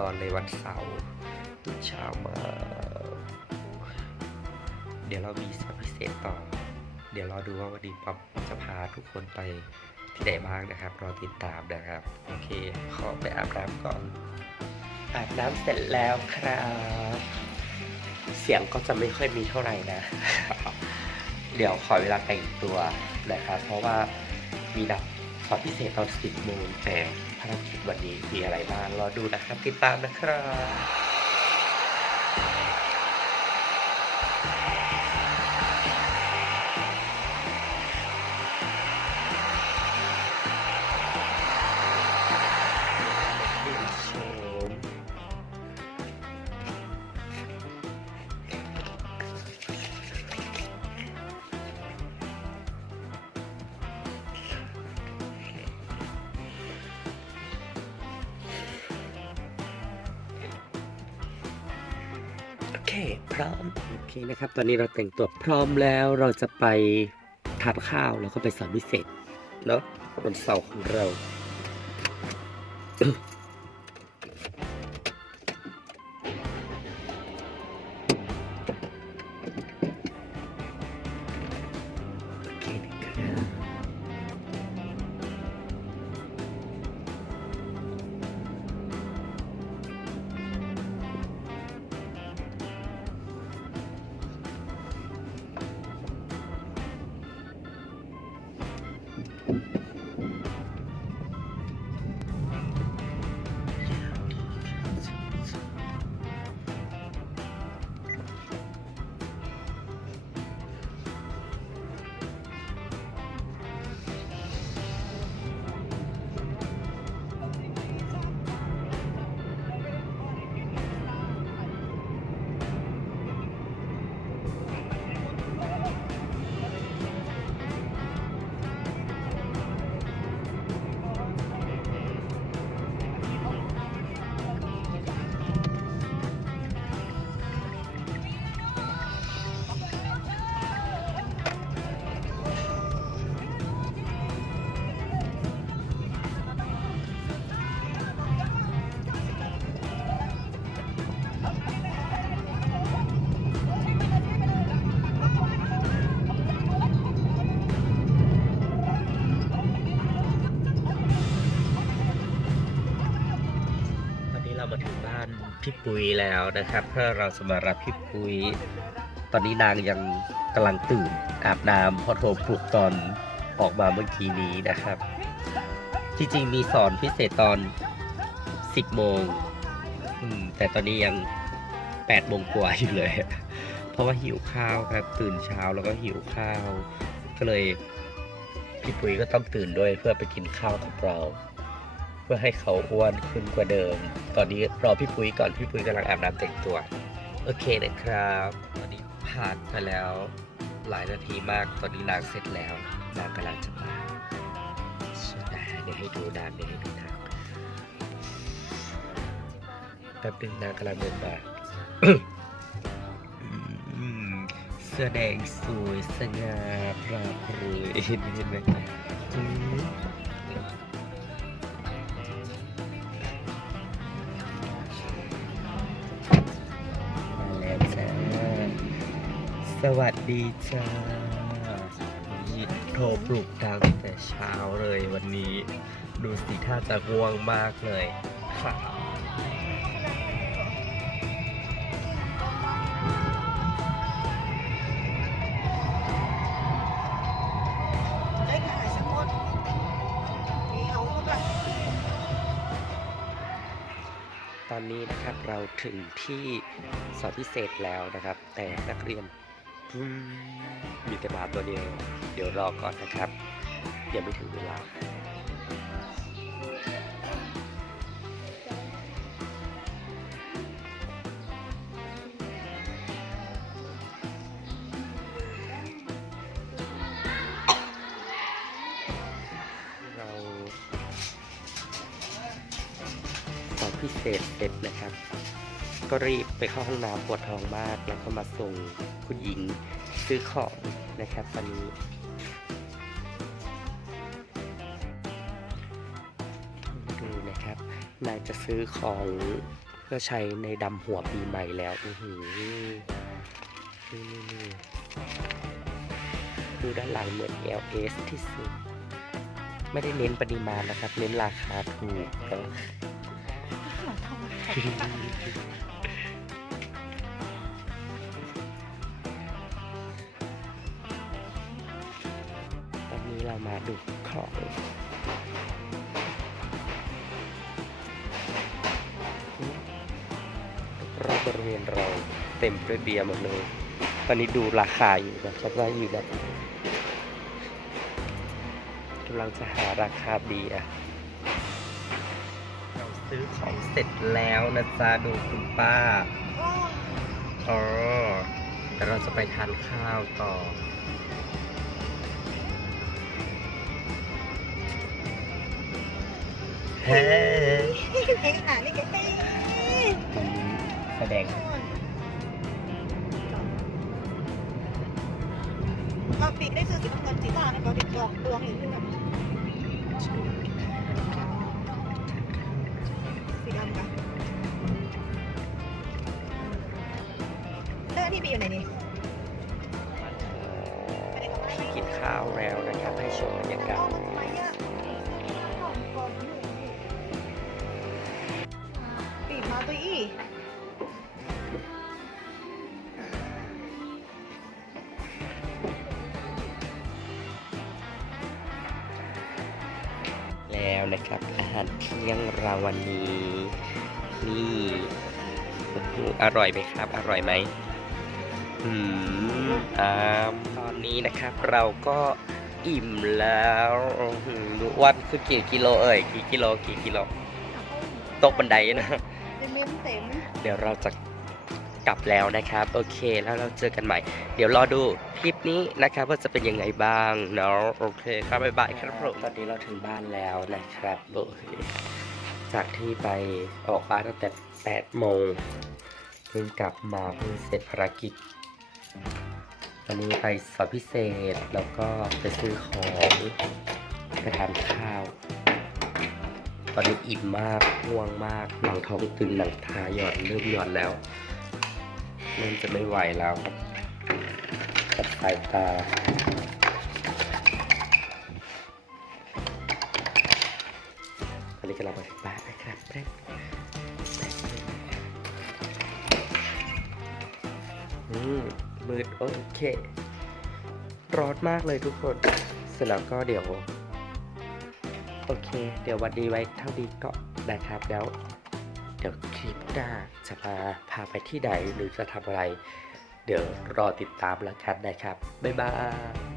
ตอนเลยวันเสาร์ตื่นเช้ามา เดี๋ยวเรามีสอนพิเศษต่อ เดี๋ยวรอดูว่าวันนี้ป๊อปจะพาทุกคนไปที่ไหนบ้างนะครับ รอติดตามนะครับ โอเค ขอไปอาบน้ำก่อน อาบน้ำเสร็จแล้วครับ เสียงก็จะไม่ค่อยมีเท่าไหร่นะ เดี๋ยวขอเวลาแต่งตัวนะครับ เพราะว่ามีนัดสอนพิเศษตอน10โมงแต่ ภารกิจวันนี้มีอะไรบ้างรอดูนะครับ ติดตามนะครับ เค พร้อม โอเคนะครับ ตอนนี้เราแต่งตัวพร้อมแล้วเราจะไปทานข้าวแล้วก็ไปสอนพิเศษเนาะวันเสาร์ของเรา พี่ปุ้ยแล้วนะครับ เพื่อเราจะมารับพี่ปุ้ย ตอนนี้นางยังกำลังตื่นอาบน้ำพอโทรปลุกตอนออกมาเมื่อกี้นี้นะครับ จริงๆมีสอนพิเศษตอน 10โมงแต่ตอนนี้ยัง8โมงกว่าอยู่เลย เพราะว่าหิวข้าวครับ ตื่นเช้าแล้วก็หิวข้าว ก็เลยพี่ปุ้ยก็ต้องตื่นด้วยเพื่อไปกินข้าวกับเรา พื่อให้เขาอ้วนขึ้นกว่าเดิม ตอนนี้รอพี่ปุ้ยก่อนพี่ปุ้ยกำลังอาบน้ำแต่งตัว โอเคนะครับตอนนี้ผ่านไปแล้วหลายนาทีมากตอนนี้นางเสร็จแล้วนางกำลังจะมาเดี๋ยวให้ดูนางเดี๋ยวให้ดูนางแป๊บนึงนางกำลังเดินมาเสื้อแดงสวยสง่าปราบเรือยเห็นไหมเห็นไหม สวัสดีจ้านี่โทรปลุกดังแต่เช้าเลยวันนี้ ดูสิท่าจะง่วงมากเลยค่ะตอนนี้นะครับเราถึงที่สอนพิเศษแล้วนะครับ แต่นักเรียน มีแต่หมาตัวเดียว เดี๋ยวรอก่อนนะครับ ยังไม่ถึงเวลาเราสอนพิเศษเสร็จนะครับ ก็รีบไปเข้าห้องน้ำปวดท้องมาก แล้วก็มาส่งคุณหญิงซื้อของนะครับตอนนี้ดูนะครับนายจะซื้อของเพื่อใช้ในดำหัวปีใหม่แล้วอือหือนี่นี่นี่ดูด้านหลังเหมือน LS ที่สุด ไม่ได้เน้นปริมาณนะครับ เน้นราคาถูกเนะ มือนทองแข็งตอนนี้เรามาดูของรอบบริเวณเราเต็มด้วยเบียร์หมดเลย ตอนนี้ดูราคาอยู่นะจำได้อยู่แบบกำลังจะหาราคาเบียร์ ซื้อของเสร็จแล้วนะจ๊ะดูคุณป้าอ๋อแต่เราจะไปทานข้าวต่อ เฮ้เพลงอ่านี่แกเต้แสดงก็ปีกได้ซื้อสีน้ำเงินสีฟ้าเนี่ยก็ติดอกดวงอยู่ที่แบบ กินข้าวแล้วนะครับ ให้ชมบรรยากาศเอามันทำไมอะปีกมาตัวอี้แล้วนะครับอาหารเที่ยงเราวันนี้นี่โอ้โหอร่อยไหมครับ อร่อยไหมอืมอ่าตอ นนี้นะครับ เราก็อิ่มแล้วอื้อหือดูอ้วันคือกี่กิโลเอ่ยกี่กิโลกี่กิโลตกบันไดนะเป็นเม้มเต็มเดี๋ยวเราจะกลับแล้วนะครับ โอเคแล้วเราเจอกันใหม่ เดี๋ยวรอดูคลิปนี้นะครับ ว่าจะเป็นยังไงบ้างเนาะโอเคครับบ๊ายบายครับผมตอนนี้เราถึงบ้านแล้วนะครับโอเคจากที่ไปออกบ้านตั้งแต่8โมงเพิ่งกลับมาเพิ่งเสร็จภารกิจ วันนี้ไปสอบพิเศษแล้วก็ไปซื้อของไปทานข้าว ตอนนี้อิ่มมากง่วงมากหลังท้องตึงหนังทาหย่อนเริ่มหย่อนแล้วเริ่มจะไม่ไหวแล้วกับสายตาตอนนี้กำลังมาถึงบ้านนะครับแป๊บแป๊บนึงอืม มืดโอเคร้อนมากเลยทุกคน เสร็จแล้วก็เดี๋ยว โอเค เดี๋ยววันนี้ไว้เท่านี้ก็นะครับแล้ว เดี๋ยวคลิปหน้าจะมาพาไปที่ไหนหรือจะทำอะไร เดี๋ยวรอติดตามแล้วกันนะครับ บ๊ายบาย